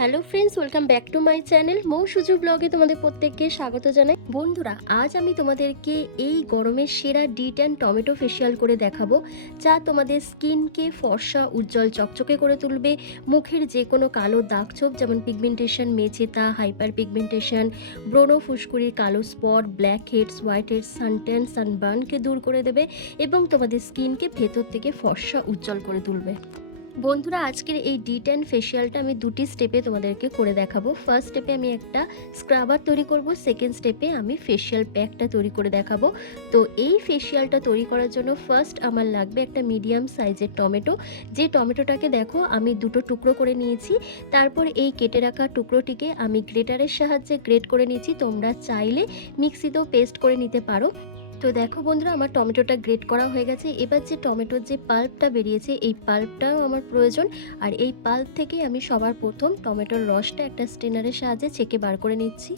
Hello friends welcome back to my channel Mou Suju ব্লগে তোমাদের প্রত্যেককে স্বাগত জানাই। বন্ধুরা, আজ আমি তোমাদেরকে এই গরমের সেরা ডিট অ্যান্ড টমেটো ফেসিয়াল করে দেখাবো, যা তোমাদের স্কিনকে ফর্সা, উজ্জ্বল, চকচকে করে তুলবে। মুখের যে কোনো কালো দাগ ছোপ, যেমন পিগমেন্টেশন মেচেতা হাইপার পিগমেন্টেশন ব্রোনো ফুসকুড়ির কালো spot black heads white heads suntan সানবার্নকে দূর করে দেবে এবং তোমাদের স্কিনকে ভেতর থেকে ফর্সা, উজ্জ্বল করে তুলবে। বন্ধুরা, আজকের এই ডি টেন ফেসিয়ালটা আমি দুটি স্টেপে তোমাদেরকে করে দেখাবো। ফার্স্ট স্টেপে আমি একটা স্ক্রাবার তৈরি করব সেকেন্ড স্টেপে আমি ফেসিয়াল প্যাকটা তৈরি করে দেখাবো। তো এই ফেসিয়ালটা তৈরি করার জন্য ফার্স্ট আমার লাগবে একটা মিডিয়াম সাইজের টমেটো। যে টমেটোটাকে দেখো, আমি দুটো টুকরো করে নিয়েছি। তারপর এই কেটে রাখা টুকরোটিকে আমি গ্রেটারের সাহায্যে গ্রেট করে নিয়েছি। তোমরা চাইলে মিক্সিতেও পেস্ট করে নিতে পারো। তো দেখো বন্ধুরা, আমার টমেটোটা গ্রেট করা হয়ে গেছে। এবার যে টমেটোর যে পাল্পটা বেরিয়েছে, এই পাল্পটাও আমার প্রয়োজন। আর এই পাল্প থেকে আমি সবার প্রথম টমেটোর রসটা একটা স্টেনারের সাহায্যে ছেঁকে বার করে নিচ্ছি।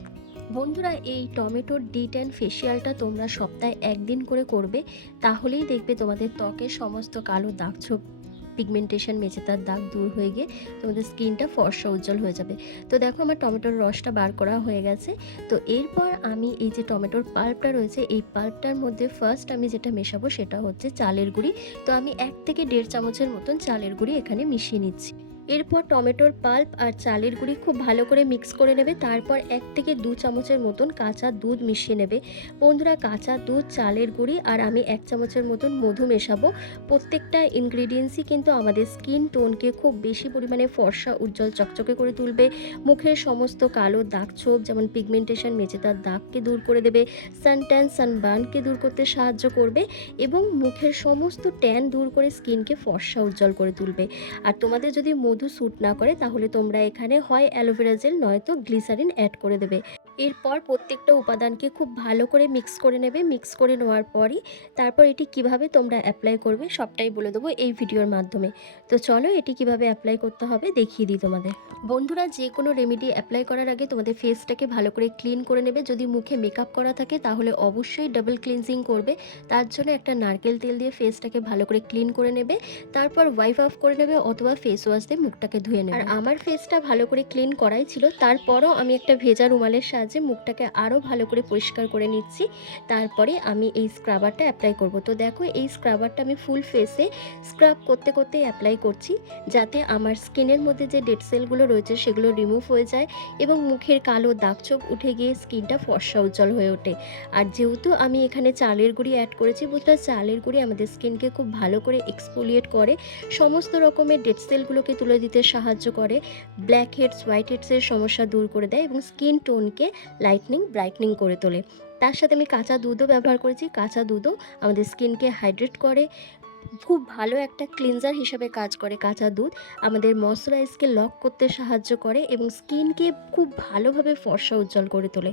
বন্ধুরা, এই টমেটোর ডিট অ্যান্ড ফেসিয়ালটা তোমরা সপ্তাহে একদিন করে করবে। তাহলেই দেখবে তোমাদের ত্বকের সমস্ত কালো দাগ ছোপ পিগমেন্টেশন মেচেতার দাগ দূর হয়ে গিয়ে তোমাদের স্কিনটা ফর্সা উজ্জ্বল হয়ে যাবে। তো দেখো আমার টমেটোর রসটা বার করা হয়ে গেছে। তো এরপর আমি এই যে টমেটোর পাল্পটা রয়েছে, এই পাল্পটার মধ্যে ফার্স্ট আমি যেটা মেশাবো সেটা হচ্ছে চালের গুঁড়ি। তো আমি এক থেকে দেড় চামচের মতন চালের গুঁড়ি এখানে মিশিয়ে নিচ্ছি। এরপর টমেটোর পাল্প আর চালের গুঁড়ি খুব ভালো করে মিক্স করে নেবে, তারপর এক থেকে দু চামচের মতন কাঁচা দুধ মিশিয়ে নেবে। বন্ধুরা, কাঁচা দুধ, চালের গুঁড়ি আর আমি এক চামচের মতন মধু মেশাবো। প্রত্যেকটা ইনগ্রিডিয়েন্টসই কিন্তু আমাদের স্কিন টোনকে খুব বেশি পরিমাণে ফর্সা, উজ্জ্বল, চকচকে করে তুলবে। মুখের সমস্ত কালো দাগ ছোপ, যেমন পিগমেন্টেশন মেচেতার দাগকে দূর করে দেবে সানট্যান সানবার্নকে দূর করতে সাহায্য করবে এবং মুখের সমস্ত ট্যান দূর করে স্কিনকে ফর্সা, উজ্জ্বল করে তুলবে। আর তোমাদের যদি মধু স্যুট না করে তাহলে তোমরা এখানে হয় অ্যালোভেরা জেল নয়তো গ্লিসারিন অ্যাড করে দেবে। এরপর প্রত্যেকটা উপাদানকে খুব ভালো করে মিক্স করে নেবে মিক্স করে নেওয়ার পরই তারপর এটি কীভাবে তোমরা অ্যাপ্লাই করবে সবটাই বলে দেবো এই ভিডিওর মাধ্যমে। তো চলো এটি কীভাবে অ্যাপ্লাই করতে হবে দেখিয়ে দিই তোমাদের। বন্ধুরা, যে কোনো রেমেডি অ্যাপ্লাই করার আগে তোমাদের ফেসটাকে ভালো করে ক্লিন করে নেবে। যদি মুখে মেকআপ করা থাকে তাহলে অবশ্যই ডাবল ক্লিনজিং করবে। তার জন্য একটা নারকেল তেল দিয়ে ফেসটাকে ভালো করে ক্লিন করে নেবে। তারপর ওয়াইপ অফ করে নেবে অথবা ফেস ওয়াশ দিয়ে মুখটাকে ধুয়ে নেবে। আর আমার ফেসটা ভালো করে ক্লিন করাই ছিল। তারপরও আমি একটা ভেজা রুমালের সাহায্যে মুখটাকে আরও ভালো করে পরিষ্কার করে নিচ্ছি, তারপরে আমি এই স্ক্রাবারটা অ্যাপ্লাই করব। তো দেখো, এই স্ক্রাবারটা আমি ফুল ফেসে স্ক্রাব করতে করতে অ্যাপ্লাই করছি, যাতে আমার স্কিনের মধ্যে যে ডেড সেলগুলো রয়েছে সেগুলো রিমুভ হয়ে যায় এবং মুখের কালো দাগ চোখ উঠে গিয়ে স্কিনটা ফর্সা উজ্জ্বল হয়ে ওঠে। আর যেহেতু আমি এখানে চালের গুঁড়ি অ্যাড করেছি, বুঝলে? চালের গুঁড়ি আমাদের স্কিনকে খুব ভালো করে এক্সপোলিয়েট করে, সমস্ত রকমের ডেড সেলগুলোকে তুলে দিতে সাহায্য করে ব্ল্যাক হেডস হোয়াইট হেডসের সমস্যা দূর করে দেয় এবং স্কিন টোনকে লাইটনিং ব্রাইটনিং করে তোলে। তার সাথে আমি কাঁচা দুধও ব্যবহার করেছি। কাঁচা দুধও আমাদের স্কিনকে হাইড্রেট করে। খুব ভালো একটা ক্লিনজার হিসাবে কাজ করে কাঁচা দুধ। আমাদের ময়শ্চারাইজকে লক করতে সাহায্য করে এবং স্কিনকে খুব ভালোভাবে ফর্সা উজ্জ্বল করে তোলে।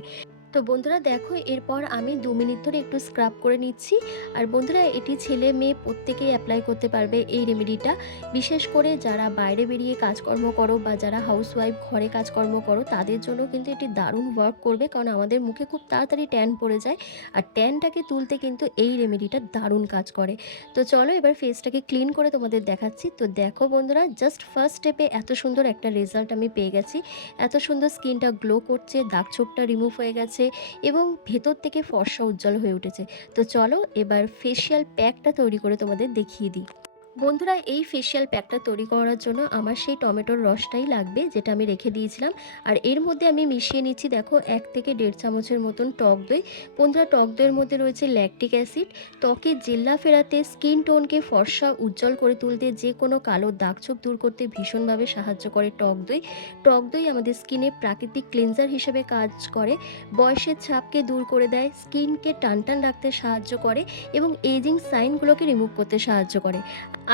তো বন্ধুরা দেখো, এরপর আমি দু মিনিট ধরে একটু স্ক্রাব করে নিচ্ছি। আর বন্ধুরা, এটি ছেলে মেয়ে প্রত্যেকেই অ্যাপ্লাই করতে পারবে এই রেমেডিটা বিশেষ করে যারা বাইরে বেরিয়ে কাজকর্ম করো বা যারা হাউসওয়াইফ ঘরে কাজকর্ম করো, তাদের জন্য কিন্তু এটি দারুণ ওয়ার্ক করবে। কারণ আমাদের মুখে খুব তাড়াতাড়ি ট্যান পড়ে যায়। আর ট্যানটাকে তুলতে কিন্তু এই রেমেডিটা দারুণ কাজ করে। তো চলো, এবার ফেসটাকে ক্লিন করে তোমাদের দেখাচ্ছি। তো দেখো বন্ধুরা জাস্ট ফার্স্ট স্টেপে এত সুন্দর একটা রেজাল্ট আমি পেয়ে গেছি। এত সুন্দর স্কিনটা গ্লো করছে, দাগ ছোপটা রিমুভ হয়ে গেছে। এবং ভেতর থেকে ফর্সা উজ্জ্বল হয়ে উঠেছে। তো চলো এবার ফেসিয়াল প্যাকটা তৈরি করে তোমাদের দেখিয়ে দিই। বন্ধুরা, এই ফেশিয়াল প্যাকটা তৈরি করার জন্য আমার সেই টমেটোর রসটাই লাগবে, যেটা আমি রেখে দিয়েছিলাম। আর এর মধ্যে আমি মিশিয়ে নিচ্ছি, দেখো, এক থেকে দেড় চামচের মতন টক দই। বন্ধুরা, টক দইয়ের মধ্যে রয়েছে ল্যাকটিক অ্যাসিড ত্বকে জেল্লা ফেরাতে স্কিন টোনকে ফর্সা, উজ্জ্বল করে তুলতে যে কোনো কালো দাগছোপ দূর করতে ভীষণভাবে সাহায্য করে টক দই। টক দই আমাদের স্কিনে প্রাকৃতিক ক্লিনজার হিসেবে কাজ করে, বয়সের ছাপকে দূর করে দেয় স্কিনকে টান টান রাখতে সাহায্য করে এবং এজিং সাইনগুলোকে রিমুভ করতে সাহায্য করে।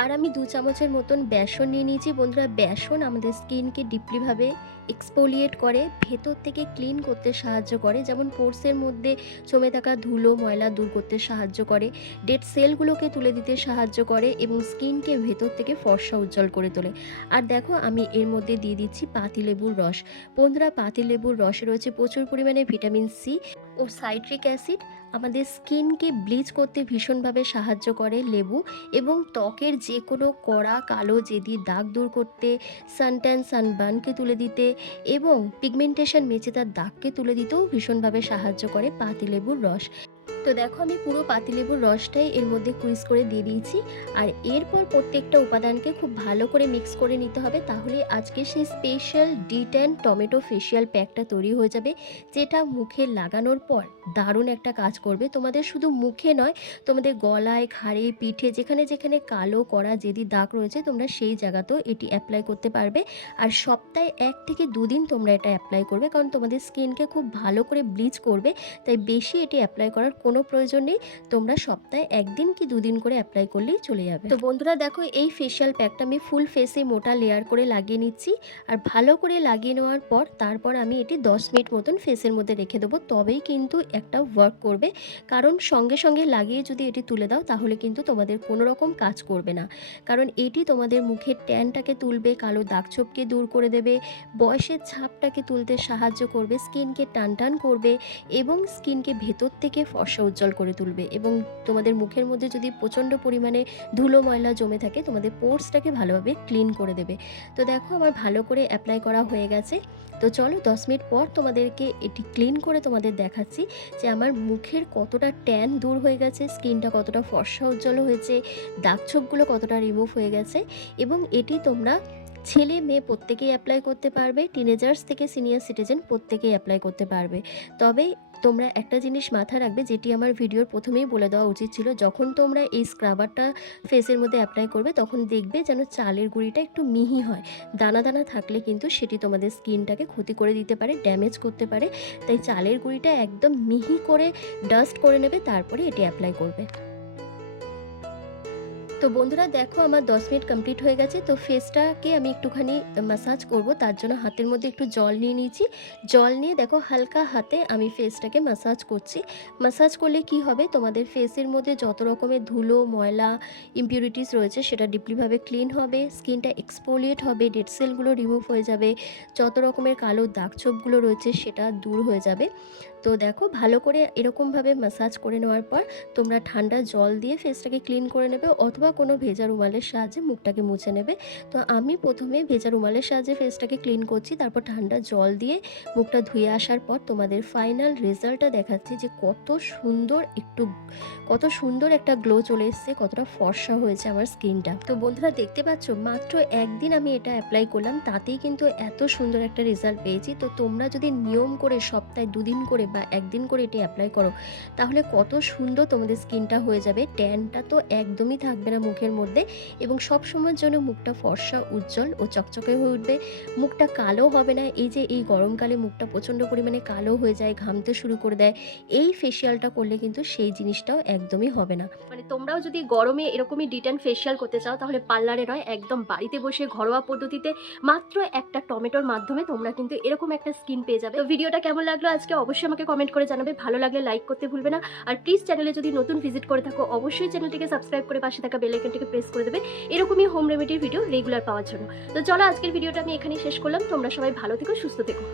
আর আমি দু চামচের মতন বেসন নিয়ে নিয়েছি। বন্ধুরা বেসন আমাদের স্কিনকে ডিপলিভাবে এক্সপোলিয়েট করে, ভেতর থেকে ক্লিন করতে সাহায্য করে। যেমন পোর্সের মধ্যে জমে থাকা ধুলো, ময়লা দূর করতে সাহায্য করে। ডেড সেলগুলোকে তুলে দিতে সাহায্য করে এবং স্কিনকে ভেতর থেকে ফর্সা উজ্জ্বল করে তোলে। আর দেখো, আমি এর মধ্যে দিয়ে দিচ্ছি পাতিলেবুর রস। বন্ধুরা পাতিলেবুর রসে রয়েছে প্রচুর পরিমাণে ভিটামিন সি ও সাইট্রিক অ্যাসিড আমাদের স্কিনকে ব্লিচ করতে ভীষণভাবে সাহায্য করে লেবু এবং ত্বকের যে কোনো কড়া, কালো, জেদি দাগ দূর করতে সানট্যান সানবার্নকে তুলে দিতে এবং পিগমেন্টেশন মেচে তার দাগকে তুলে দিতেও ভীষণভাবে সাহায্য করে পাতিলেবুর রস। তো দেখো আমি পুরো পাতিলেবুর রসটাই এর মধ্যে কুইজ করে দিয়ে দিয়েছি। আর এরপর প্রত্যেকটা উপাদানকে খুব ভালো করে মিক্স করে নিতে হবে তাহলে আজকে সেই স্পেশাল ডিটেন টমেটো ফেশিয়াল প্যাকটা তৈরি হয়ে যাবে, যেটা মুখে লাগানোর পর দারুণ একটা কাজ করবে। তোমাদের শুধু মুখে নয়, তোমাদের গলায়, ঘাড়ে, পিঠে, যেখানে যেখানে কালো করা যেদি দাগ রয়েছে, তোমরা সেই জায়গাতেও এটি অ্যাপ্লাই করতে পারবে। আর সপ্তাহে এক থেকে দুদিন তোমরা এটা অ্যাপ্লাই করবে, কারণ তোমাদের স্কিনকে খুব ভালো করে ব্লিচ করবে, তাই বেশি এটি অ্যাপ্লাই করার কোনো প্রয়োজন নেই, তোমরা সপ্তাহে একদিন কি দুদিন করে অ্যাপ্লাই করলেই চলে যাবে। তো বন্ধুরা দেখো, এই ফেশিয়াল প্যাকটা আমি ফুল ফেসে মোটা লেয়ার করে লাগিয়ে নিচ্ছি। আর ভালো করে লাগিয়ে নেওয়ার পর, তারপর আমি এটি দশ মিনিট মতন ফেসের মধ্যে রেখে দেবো। তবেই কিন্তু একটা ওয়ার্ক করবে। কারণ সঙ্গে সঙ্গে লাগিয়ে যদি এটি তুলে দাও, তাহলে কিন্তু তোমাদের কোনো রকম কাজ করবে না। কারণ এটি তোমাদের মুখের ট্যানটাকে তুলবে, কালো দাগছোপকে দূর করে দেবে, বয়সের ছাপটাকে তুলতে সাহায্য করবে স্কিনকে টান টান করবে এবং স্কিনকে ভেতর থেকে ফর্সা উজ্জ্বল করে তুলবে এবং তোমাদের মুখের মধ্যে যদি প্রচণ্ড পরিমাণে ধুলো ময়লা জমে থাকে, তোমাদের পোর্সটাকে ভালোভাবে ক্লিন করে দেবে। তো দেখো আমার ভালো করে অ্যাপ্লাই করা হয়ে গেছে। তো চলো দশ মিনিট পর তোমাদেরকে এটি ক্লিন করে তোমাদের দেখাচ্ছি যে আমার মুখের কতটা ট্যান দূর হয়ে গেছে, স্কিনটা কতটা ফর্সা উজ্জ্বল হয়েছে দাগছোপগুলো কতটা রিমুভ হয়ে গেছে এবং এটি তোমরা ছেলে মেয়ে প্রত্যেকেই অ্যাপ্লাই করতে পারবে, টিনেজার্স থেকে সিনিয়র সিটিজেন প্রত্যেকেই অ্যাপ্লাই করতে পারবে। তবে তোমরা একটা জিনিস মাথায় রাখবে, যেটি আমার ভিডিওর প্রথমেই বলে দেওয়া উচিত ছিল, যখন তোমরা এই স্ক্রাবারটা ফেসের মধ্যে অ্যাপ্লাই করবে, তখন দেখবে যেন চালের গুঁড়িটা একটু মিহি হয়। দানা দানা থাকলে কিন্তু সেটি তোমাদের স্কিনটাকে ক্ষতি করে দিতে পারে ড্যামেজ করতে পারে। তাই চালের গুঁড়িটা একদম মিহি করে ডাস্ট করে নেবে, তারপরে এটি অ্যাপ্লাই করবে। তো বন্ধুরা দেখো আমার দশ মিনিট কমপ্লিট হয়ে গেছে, তো ফেসটাকে আমি একটুখানি ম্যাসাজ করব, তার জন্য হাতের মধ্যে একটু জল নিয়ে নিয়েছি। জল নিয়ে দেখো হালকা হাতে আমি ফেসটাকে ম্যাসাজ করছি। ম্যাসাজ করলে কি হবে? তোমাদের ফেসের মধ্যে যত রকমের ধুলো, ময়লা ইম্পিউরিটিস রয়েছে, সেটা ডিপলিভাবে ক্লিন হবে স্কিনটা এক্সপোলিয়েট হবে ডেড সেলগুলো রিমুভ হয়ে যাবে, যত রকমের কালো দাগছোপগুলো রয়েছে, সেটা দূর হয়ে যাবে। তো দেখো ভালো করে এরকমভাবে ম্যাসাজ করে নেওয়ার পর তোমরা ঠান্ডা জল দিয়ে ফেসটাকে ক্লিন করে নেবে অথবা কোনো ভেজা রুমালের সাহায্যে মুখটাকে মুছে নেবে। তো আমি প্রথমে ভেজা রুমালের সাহায্যে ফেসটাকে ক্লিন করছি, তারপর ঠান্ডা জল দিয়ে মুখটা ধুয়ে আসার পর তোমাদের ফাইনাল রেজাল্টটা দেখাচ্ছি যে কত সুন্দর একটু, কত সুন্দর একটা গ্লো চলে এসছে, কতটা ফর্সা হয়েছে আমার স্কিনটা তো বন্ধুরা দেখতে পাচ্ছ, মাত্র একদিন আমি এটা অ্যাপ্লাই করলাম, তাতেই কিন্তু এত সুন্দর একটা রেজাল্ট পেয়েছি। তো তোমরা যদি নিয়ম করে সপ্তাহে দুদিন করে বা একদিন করে এটি অ্যাপ্লাই করো, তাহলে কত সুন্দর তোমাদের স্কিনটা হয়ে যাবে। ট্যানটা তো একদমই থাকবে না মুখের মধ্যে এবং সব সময়ের জন্য মুখটা ফর্সা, উজ্জ্বল ও চকচকে হয়ে উঠবে। মুখটা কালো হবে না, এই যে এই গরমকালে মুখটা প্রচণ্ড পরিমাণে কালো হয়ে যায়, ঘামতে শুরু করে দেয়, এই ফেসিয়ালটা করলে কিন্তু সেই জিনিসটাও একদমই হবে না। মানে তোমরাও যদি গরমে এরকমই ডিটেন ফেশিয়াল করতে চাও, তাহলে পার্লারে নয়, একদম বাড়িতে বসে ঘরোয়া পদ্ধতিতে মাত্র একটা টমেটোর মাধ্যমে তোমরা কিন্তু এরকম একটা স্কিন পেয়ে যাবে। তো ভিডিওটা কেমন লাগল আজকে অবশ্যই আমাকে কমেন্ট করে জানাবে, ভালো লাগলে লাইক করতে ভুলবে না। আর প্লিজ চ্যানেলে যদি নতুন ভিজিট করে থাকো, অবশ্যই চ্যানেলটিকে সাবস্ক্রাইব করে পাশে থাকা বেল আইকনটিকে প্রেস করে দেবে, এরকমই হোম রেমেডির ভিডিও রেগুলার পাওয়ার জন্য। তো চলো আজকের ভিডিওটা আমি এখানেই শেষ করলাম, তোমরা সবাই ভালো থেকো, সুস্থ থেকো।